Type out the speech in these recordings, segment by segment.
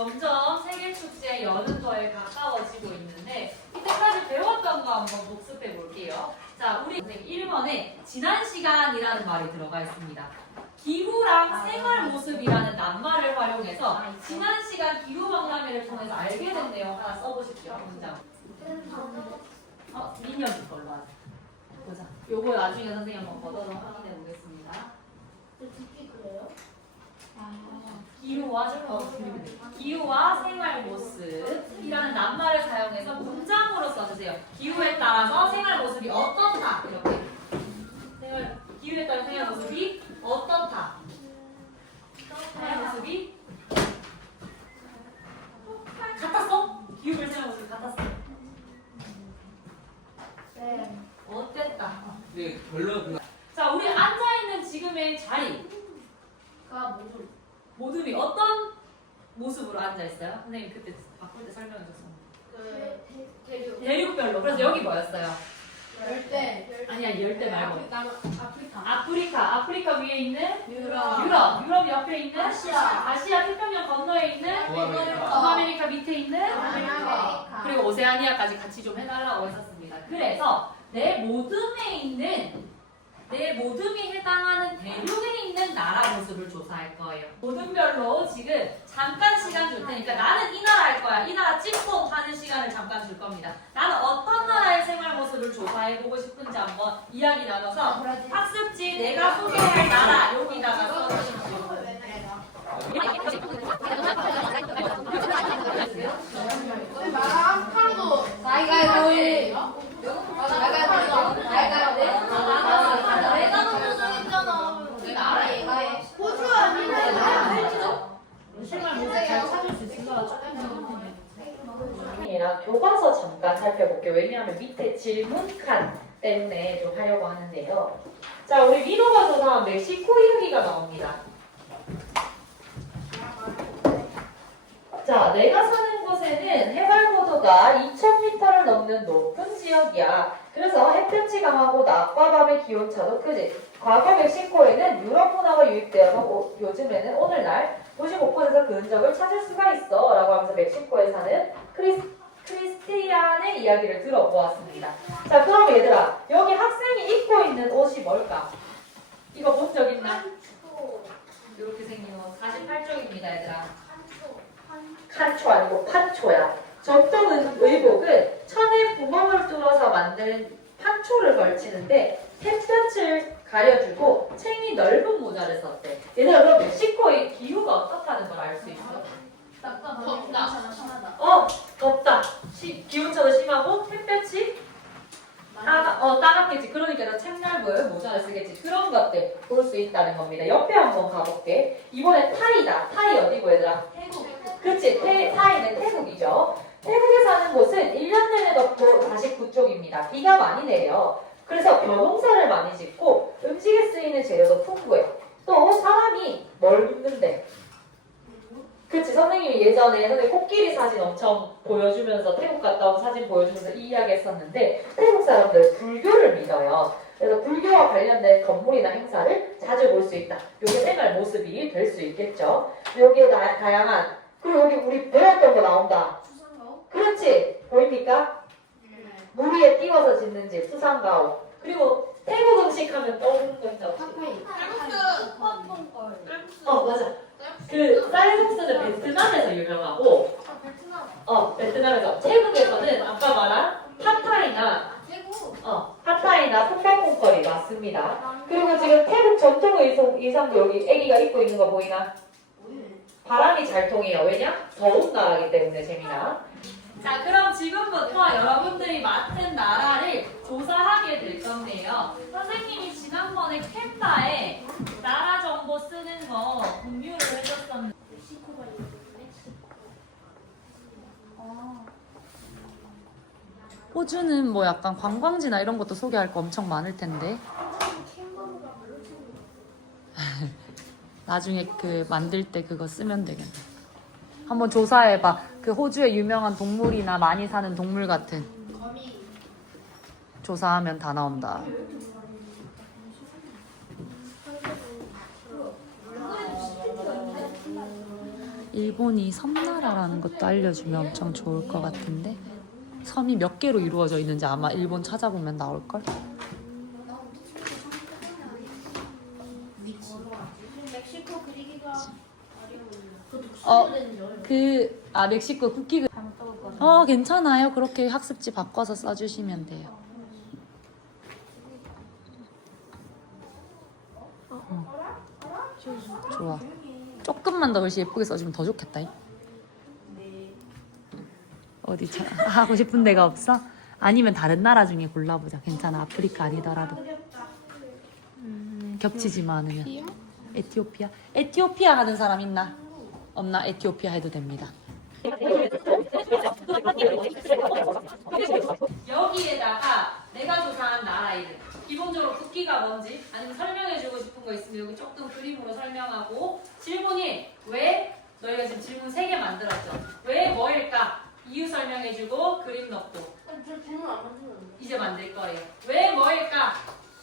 점점 세계 축제 여는 거에 가까워지고 있는데 이때까지 배웠던 거 한번 복습해 볼게요. 자, 우리 선생님 1번에 지난 시간이라는 말이 들어가 있습니다. 기후랑 생활 모습이라는 낱말을 활용해서 지난 시간 기후 박람회를 통해서 알게 된 내용 하나 써보십시오. 문장. 어, 민혁이 걸로 하자. 보자. 요거 나중에 선생님 한번 걷어서 확인해 보겠습니다. 듣기 그래요? 기후와 어, 기후와 생활 모습이라는 낱말을 사용해서 문장으로 써주세요. 기후에 따라서 생활 모습이 어떻다 이렇게 생활 기후에 따라 생활 모습이 어떻다 생활 모습이 같았어? 기후별 생활 모습이 같았어? 네. 어땠다? 네, 별로 자 우리 앉아 있는 지금의 자리 가 모두 모습이 어떤 모습으로 앉아 있어요? 선생님 그때 바꿀 때 설명해 줬었는데. 그 대륙 대륙별로. 그래서 여기 뭐였어요? 열대 아니야 열대 말고. 남 아프리카 아프리카. 아프리카 위에 있는 유럽 유럽. 유럽 옆에 있는 아시아. 아시아 태평양 건너에 있는 동아메리카. 밑에 있는 아메리카 그리고 오세아니아까지 같이 좀 해달라고 했었습니다. 그래서 내 모둠에 있는 내 모둠이 해당하는 대륙에 있는 나라 모습을 조사할 거예요. 모둠별로 지금 잠깐 시간 줄 테니까 나는 이 나라 할 거야. 이 나라 찜통 하는 시간을 잠깐 줄 겁니다. 나는 어떤 나라의 생활 모습을 조사해 보고 싶은지 한번 이야기 나눠서 학습지 내가 소개할 나라 여기다가 써주십시오. 마람 카르도 가위가위보이 가위가위보이 가위가위보이 내가 너무 정했잖아 나라 얘가해 호주 아니면 생활 모습 잘 찾을 수 있을까? 조금 이랑 교과서 잠깐 살펴볼게요. 왜냐하면 밑에 질문 칸 때문에 좀 하려고 하는데요. 자, 우리 민호가 조사한 멕시코 이야기가 나옵니다. 자, 내가 사는 곳에는 해발 고도가 2,000m를 넘는 높은 지역이야. 그래서 햇볕이 강하고 낮과 밤의 기온차도 크지. 과거 멕시코에는 유럽 문화가 유입되어서 오- 요즘에는 오늘날 도시 곳곳에서 그 흔적을 찾을 수가 있어. 라고 하면서 멕시코에 사는 크리스, 크리스티안의 이야기를 들어보았습니다. 자, 그럼 얘들아, 여기 학생이 입고 있는 옷이 뭘까? 이거 본 적 있나? 이렇게 생긴 옷 48쪽입니다, 얘들아. 칸초 아니고 판초야. 적도는 의복은 천에 구멍을 뚫어서 만든 판초를 걸치는데 햇볕을 가려주고 챙이 넓은 모자를 썼대. 얘들아 그럼 멕시코의 기후가 어떻다는 걸 알 수 있어? 덥다 어 덥다. 시, 기온차도 심하고 햇볕이 따가, 어, 따갑겠지. 그러니까 너책 넓은 모자를 쓰겠지. 그런 것들 볼 수 있다는 겁니다. 옆에 한번 가볼게. 이번에 타이다. 타이 어디고 얘들아? 그치, 태, 타이는 태국이죠. 태국에 사는 곳은 1년 내내 덥고 49쪽입니다. 비가 많이 내려. 그래서 벼농사를 많이 짓고 음식에 쓰이는 재료도 풍부해. 또 사람이 뭘 굽는데? 그치, 선생님이 예전에 선생님 코끼리 사진 엄청 보여주면서 태국 갔다 온 사진 보여주면서 이 이야기 했었는데 태국 사람들 불교를 믿어요. 그래서 불교와 관련된 건물이나 행사를 자주 볼 수 있다. 이게 생활 모습이 될 수 있겠죠. 여기에 다, 다양한 그리고 여기 우리 배웠던 거 나온다. 그렇지. 보입니까? 물 위에 띄워서 짓는 집, 수상가오. 그리고 태국 음식 하면 떠오르는 거 있죠? 어, 맞아. 그 쌀국수는 베트남에서 유명하고, 어, 베트남에서. 태국에서는 아까 말한 팟타이나, 어, 팟타이나 푸파콩커리 맞습니다. 그리고 지금 태국 전통 의상, 의상도 여기 애기가 입고 있는 거 보이나? 바람이 잘 통해요. 왜냐? 더운 나라기 때문에 재미나. 자, 그럼 지금부터 여러분들이 맡은 나라를 조사하게 될 건데요. 선생님이 지난번에 캔바에 나라 정보 쓰는 거 공유를 해줬었는데. 호주는 뭐 약간 관광지나 이런 것도 소개할 거 엄청 많을 텐데. 나중에 그 만들 때 그거 쓰면 되겠네. 한번 조사해봐. 그 호주의 유명한 동물이나 많이 사는 동물 같은. 조사하면 다 나온다. 일본이 섬나라라는 것도 알려주면 엄청 좋을 것 같은데 섬이 몇 개로 이루어져 있는지 아마 일본 찾아보면 나올걸? 멕시코 그리기가 어, 그, 아, 멕시코 국기. 그- 어, 괜찮아요. 그렇게 학습지 바꿔서 써주시면 돼요. 어. 좋아. 조금만 더 글씨 예쁘게 써주면 더 좋겠다. 잉? 어디 차, 하고 싶은 데가 없어? 아니면 다른 나라 중에 골라보자. 괜찮아. 아프리카 아니더라도. 음, 겹치지만 않으면. 에티오피아? 에티오피아 하는 사람 있나? 없나? 에티오피아 해도 됩니다. 여기에다가 내가 조사한 나라 이름 기본적으로 국기가 뭔지 아니면 설명해주고 싶은 거 있으면 여기 조금 그림으로 설명하고 질문이 왜 너희가 지금 질문 3개 만들었죠? 왜 뭐일까? 이유 설명해주고 그림 넣고 저 질문 안 맞추는데. 이제 만들 거예요. 왜 뭐일까?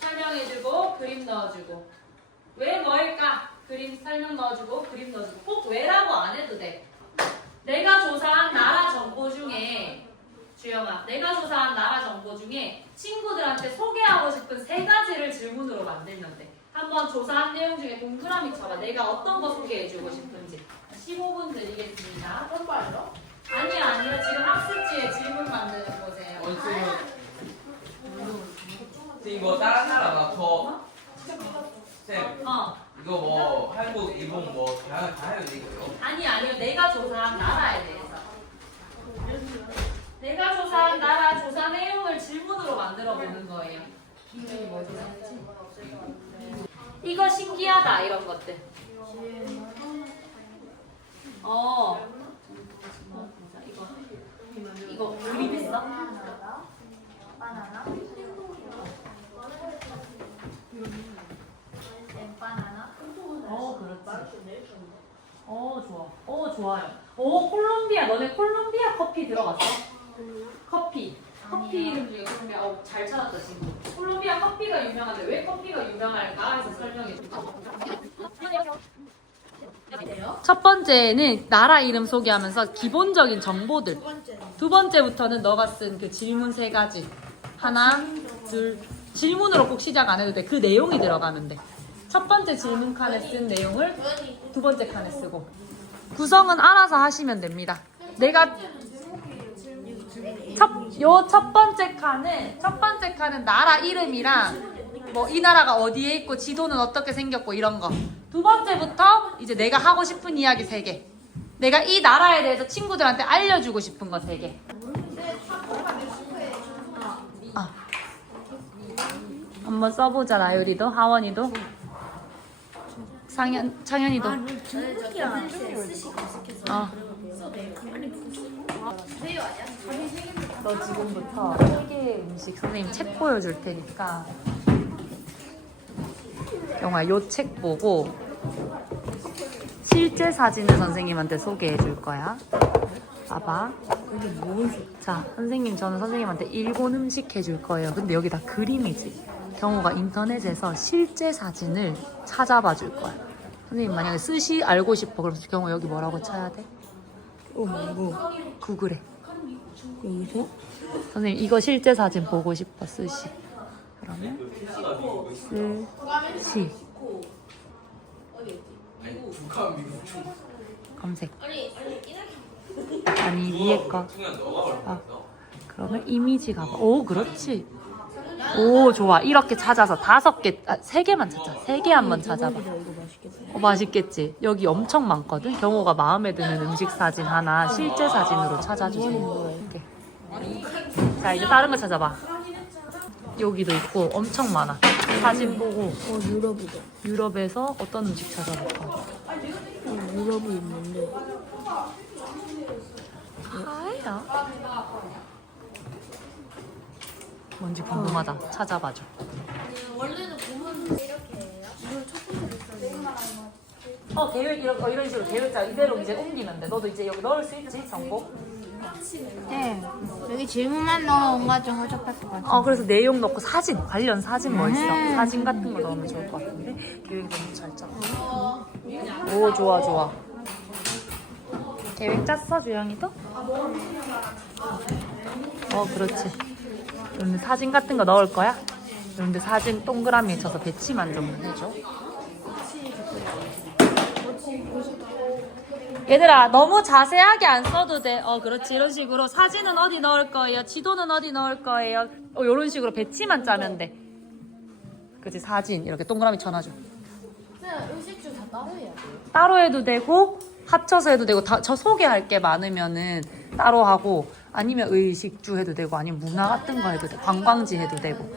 설명해주고 그림 넣어주고. 왜 뭐일까? 그림 설명 넣어주고 그림 넣어주고. 꼭 왜라고 안 해도 돼. 내가 조사한 나라 정보 중에 주영아, 내가 조사한 나라 정보 중에 친구들한테 소개하고 싶은 세 가지를 질문으로 만들면 돼. 한번 조사한 내용 중에 동그라미 쳐봐. 내가 어떤 거 소개해주고 싶은지. 15분 드리겠습니다. 선발요? 아니요, 아니요. 지금 학습지에 질문 만드는 거세요. 어, 지금 지금 이거 다른 나라 나저 쌤 어. 이거 뭐 한국 일본 뭐다 다 해도 되고요. 아니 아니요. 내가 조사한 나라에 대해서. 내가 조사한 나라 조사 내용을 질문으로 만들어 보는 거예요. 기준이 뭐지? 이거 신기하다 이런 것들 어 어, 보자, 이거 이거 그림 있어? 바나나. 바나나. 어 그렇지 어 좋아 어 좋아요 어 콜롬비아 너네 콜롬비아 커피 들어갔어? 커피. 커피 이름 중에 콜롬비아 어, 잘 찾았다 지금. 콜롬비아 커피가 유명한데 왜 커피가 유명할까 해서 설명해 첫 번째는 나라 이름 소개하면서 기본적인 정보들. 두 번째부터는 너가 쓴 그 질문 세 가지. 하나 둘. 질문으로 꼭 시작 안 해도 돼. 그 내용이 들어가면 돼 첫 번째 질문 칸에 쓴 내용을 두 번째 칸에 쓰고. 구성은 알아서 하시면 됩니다. 내가 요 첫 번째 칸은 첫 번째 칸은 나라 이름이랑 뭐 이 나라가 어디에 있고 지도는 어떻게 생겼고 이런 거. 두 번째부터 이제 내가 하고 싶은 이야기 세 개. 내가 이 나라에 대해서 친구들한테 알려주고 싶은 거 세 개. 아. 한번 써보자 라유리도 하원이도 상현 창현이도. 어. 너 지금부터 세계 음식 선생님 책 보여줄 테니까 영화 요 책 보고 실제 사진을 선생님한테 소개해 줄 거야. 봐봐. 자, 선생님 저는 선생님한테 일본 음식 해줄 거예요. 근데 여기 다 그림이지. 경호가 인터넷에서 실제 사진을 찾아봐 줄 거야. 선생님 만약에 스시 알고 싶어 그럼 경호 여기 뭐라고 쳐야 돼? 어, 말고 구글에. 여기서 선생님 이거 실제 사진 보고 싶어 스시. 그러면 스시 검색. 아니 위에 거. 올랐어. 그러면 이미지 가봐. 오 그렇지. 오 좋아. 이렇게 찾아서 다섯 개, 아, 세 개만 찾자. 세 개 한번 찾아봐. 어, 맛있겠지. 여기 엄청 많거든. 경호가 마음에 드는 음식 사진 하나 실제 사진으로 찾아주세요. 이렇게. 자 이제 다른 거 찾아봐. 여기도 있고 엄청 많아. 사진 보고 어 유럽이다. 유럽에서 어떤 음식 찾아볼까? 어 유럽이 있는데 하야. 뭔지 궁금하다. 찾아봐줘. 원래는 보면 이렇게 해요. 이걸 첫 번째 됐어요. 어 계획 이런 어, 이런 식으로 계획자 이대로 이제 옮기면 돼. 너도 이제 여기 넣을 수 있지 정보? 네 여기 질문만 넣어온 거좀 허접할 것 같아. 어 그래서 내용 넣고 사진 관련 사진 뭐 있어? 음. 사진 같은 거 넣으면 좋을 것 같은데 계획 너무 잘 짜. 오 좋아 좋아. 계획 짰어 주영이도? 어 그렇지. 그런데 사진 같은 거 넣을 거야? 그런데 사진 동그라미에 쳐서 배치만 좀 해줘. 얘들아 너무 자세하게 안 써도 돼. 어 그렇지 이런 식으로 사진은 어디 넣을 거예요. 지도는 어디 넣을 거예요. 어 이런 식으로 배치만 짜면 돼. 그치 사진 이렇게 동그라미 쳐놔줘. 의식주 다 따로 해야 돼. 따로 해도 되고 합쳐서 해도 되고 다, 저 소개할 게 많으면은 따로 하고 아니면 의식주 해도 되고 아니면 문화 같은 거 해도 돼. 관광지 해도 되고